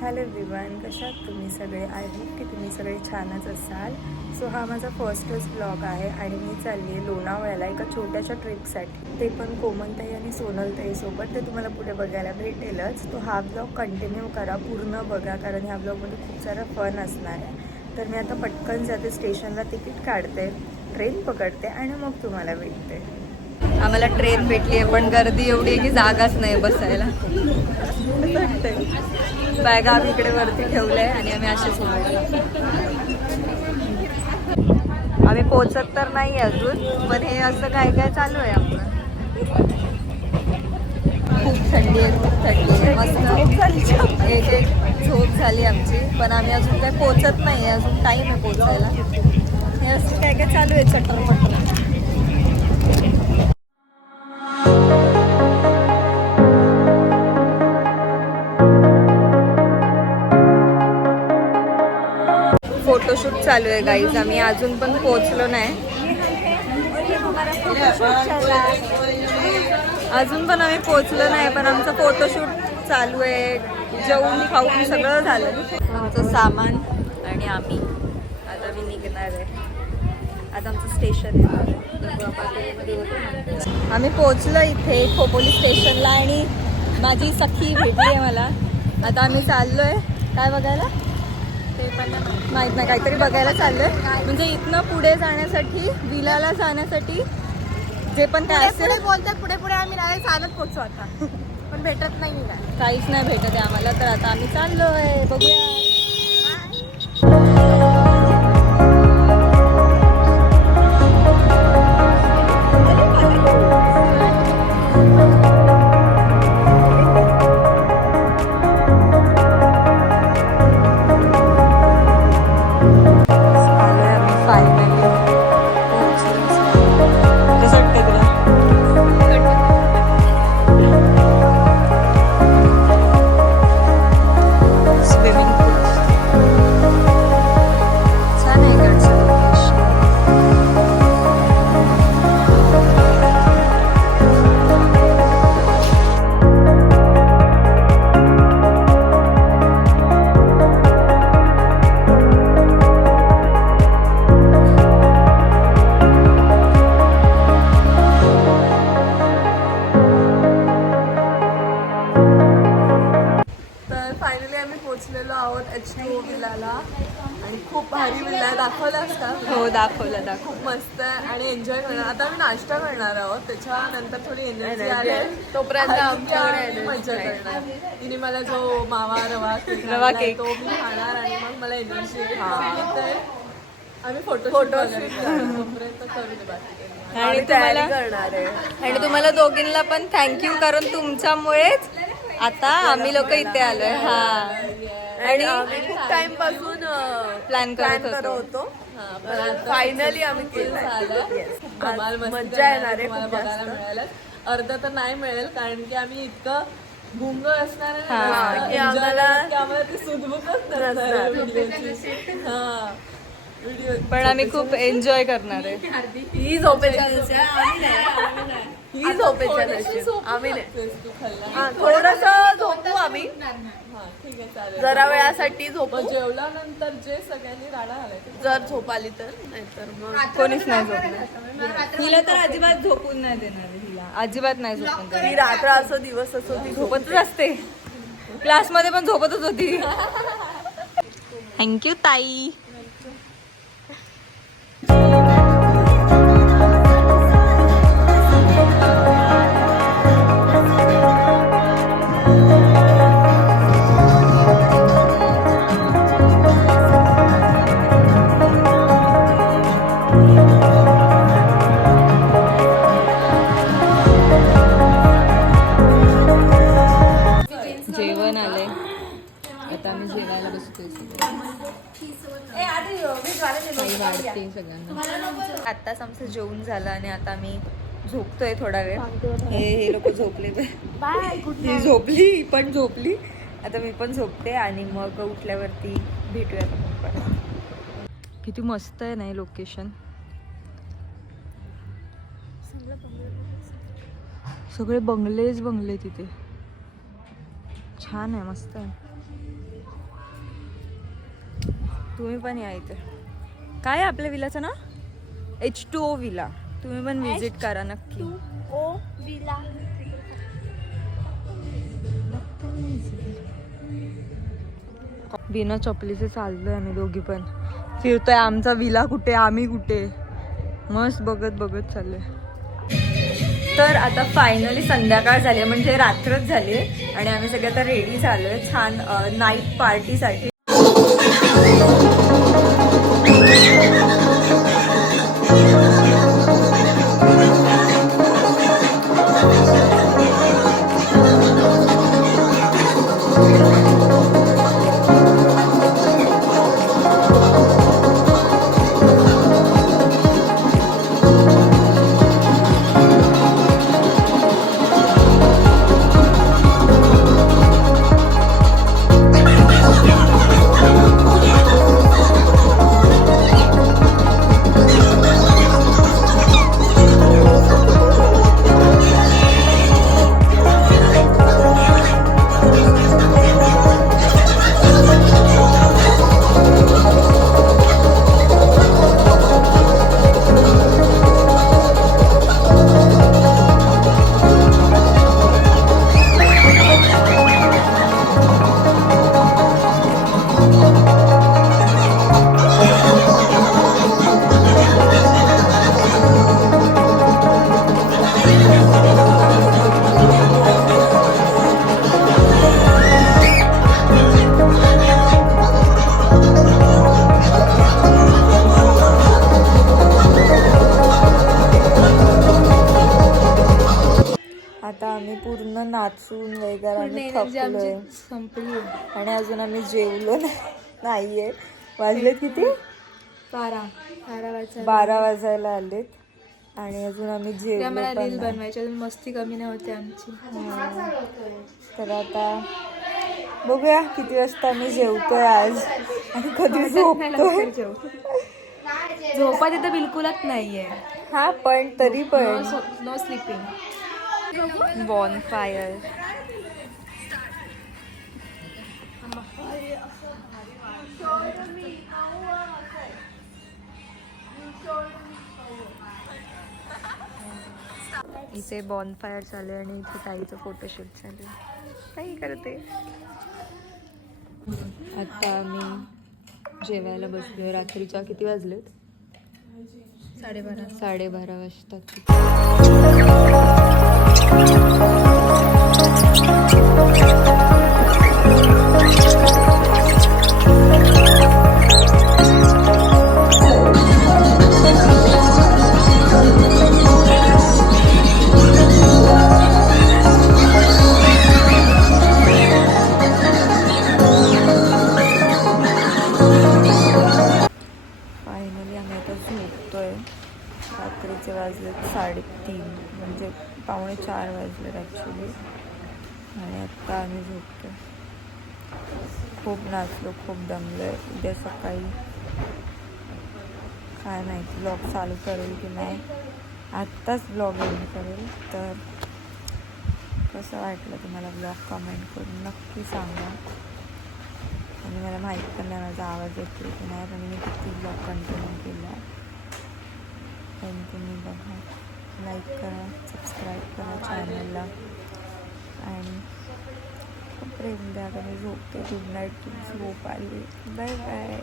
Hello everyone, कशा आहात तुम्ही सगळे? आय होप की तुम्ही सगळे छानच असाल. सो हा माझा फर्स्टच ब्लॉग आहे आणि मी चालली आहे लोणावळ्याला एका छोट्याशा ट्रिपसाठी, ते पण कोमलताई आणि सोनलताईसोबत. ते तुम्हाला पुढे बघायला भेटेलच. तो हा ब्लॉग कंटिन्यू करा, पूर्ण बघा, कारण ह्या ब्लॉगमध्ये खूप सारं फन असणार आहे. तर मी आता पटकन जाते स्टेशनला, तिकीट काढते, ट्रेन पकडते आणि मग तुम्हाला भेटते. आम्हाला ट्रेन भेटली आहे पण गर्दी एवढी आहे की जागाच नाही बसायला. बॅगा आम्ही इकडे वरती ठेवलंय आणि आम्ही असेच आम्ही पोचत तर नाही अजून, पण हे असं काय काय चालू आहे आपलं. खूप थंडी आहे, खूप थंडी आहे. मस्त एक झोप झाली आमची, पण आम्ही अजून काय पोचत नाही, अजून टाईम आहे पोचायला. हे असं काय काय चालू आहे चटर-पटर. फोटोशूट चालू आहे गाईज, आम्ही अजून पण पोहोचलो नाही. अजून पण आम्ही पोहोचलो नाही, पण आमचं फोटोशूट चालू आहे. जेवून खाऊन सगळं झालं. आमचं सामान आणि आम्ही आता मी निघणार आहे. आता आमचं स्टेशन आहे. आम्ही पोहोचलो इथे खोपोली स्टेशनला आणि माझी सखी भेटली आहे मला. आता आम्ही चाललोय काय बघायला ते पण माहित नाही, काहीतरी बघायला चाललोय. म्हणजे इथनं पुढे जाण्यासाठी, विलाला जाण्यासाठी जे पण काय असेल बोलतात पुढे पुढे आम्ही नाही चालत पोहोचू आता, पण भेटत नाही काहीच नाही भेटत आहे आम्हाला. तर आता आम्ही चाललोय, बघूया. आणि खूप भारी विला दाखवला असता. हो दाखवलं. खूप मस्त आहे आणि एन्जॉय करणार. आता आम्ही नाश्ता करणार आहोत, त्याच्यानंतर थोडी एनर्जी आहे, तोपर्यंत आमच्याकडे मजा करणार. तिने मला जो मावा रवा केक तो मी खाणार आणि मग मला एनर्जी आहे. आम्ही फोटोशूट तोपर्यंत करू आणि तयारी करणार आहे. आणि तुम्हाला दोघींना पण थँक्यू, कारण तुमच्यामुळेच आता आम्ही लोक इथे आलोय. आणि खूप टाइम पासून प्लॅन करत होतो. फायनली आम्ही केलं. मज्जा येणार आहे, बघायला मिळालं. अर्ध तर नाही मिळेल, कारण की आम्ही इतकं गुंग असणार आहे की आम्हाला ती सुधबुकच पण आम्ही खूप एन्जॉय करणार आहे. ही झोपेच्या दिवशी ही झोपेच्या दिवशी आम्ही नाही, थोडस झोपू आम्ही ठीक आहे, चालेल. जरा वेळासाठी झोपू. जेवल्यानंतर जे सगळ्यांनी राडा घालायचं, जर झोप आली तर, नाहीतर मग कोणीच नाही झोपणार. हिला तर अजिबात झोपून नाही देणार. हिला अजिबात नाही झोपून देणार. ती रात्र असो दिवस असो ती झोपतच असते. क्लासमध्ये पण झोपतच होती. थँक्यू ताई. जेवण आले, आता आम्ही जेवायला बसतोय. वाढते सगळ्यांना. आत्ताच आमचं जेवण झालं आणि आता आम्ही झोपतोय थोडा वेळ. हे लोक झोपले, ही झोपली, पण झोपली. आता मी पण झोपते आणि मग उठल्यावरती भेटूयात आपण पण. किती मस्त आहे ना लोकेशन. सगळे बंगलेच बंगले तिथे. छान आहे, मस्त आहे. तुम्ही पण या इथे. काय आहे आपल्या विलाचं नाव? H2O villa. तुम्ही पण विजिट करा नक्की. बिना चपलीचे चाललोय आम्ही दोघी पण. फिरतोय. आमचा विला कुठे, आम्ही कुठे. मस्त बघत बघत चाललोय. तर आता फायनली संध्याकाळ झाली, म्हणजे रात्रच झाली आणि आम्ही सगळे आता रेडी झालोय छान नाईट पार्टीसाठी. आता आम्ही पूर्ण नाचून वगैरे आम्ही थकलोय संपली. आणि अजून आम्ही जेवलो नाहीये. वाजलेत किती? 12 वाजायला आलेत आणि अजून आम्ही जेवलो आम्हाला पण रील नाही. बनवायची, अजून मस्ती कमी नाही होते आमची. तर आता बघूया किती वाजता आम्ही जेवतोय आज आणि कधी झोपतोय. झोपा तिथं बिलकुलच नाहीये. हा पण तरी पण नो स्लीपिंग. बॉनफायर. इथे बॉनफायर चालू आहे आणि इथे ताईचं फोटोशूट चालू आहे. काही करते. आता आम्ही जेवायला बसलोय. रात्रीच्या किती वाजलेत? 12:30 वाजतात. फायनली आम्ही आता झोपतोय. रात्रीचे वाजले 3:30, म्हणजे 3:45 वाजले ॲक्च्युली. आणि आत्ता आम्ही झोपतोय. खूप नाचलो, खूप दमलोय. उद्या सकाळी काय माहिती ब्लॉग चालू करेल की नाही. आत्ताच ब्लॉग एंड करेल. तर कसं वाटलं तुम्हाला ब्लॉग कमेंट करून नक्की सांगा. आणि मला माहीत पण नाही माझा आवाज येतो की नाही, पण मी किती ब्लॉग कंटिन्यू केला. पण तुम्ही बघा, लाईक करा, सबस्क्राईब करा चॅनलला आणि खूप प्रेम द्या. मी झोपते. Good night. झोप आली. Bye bye.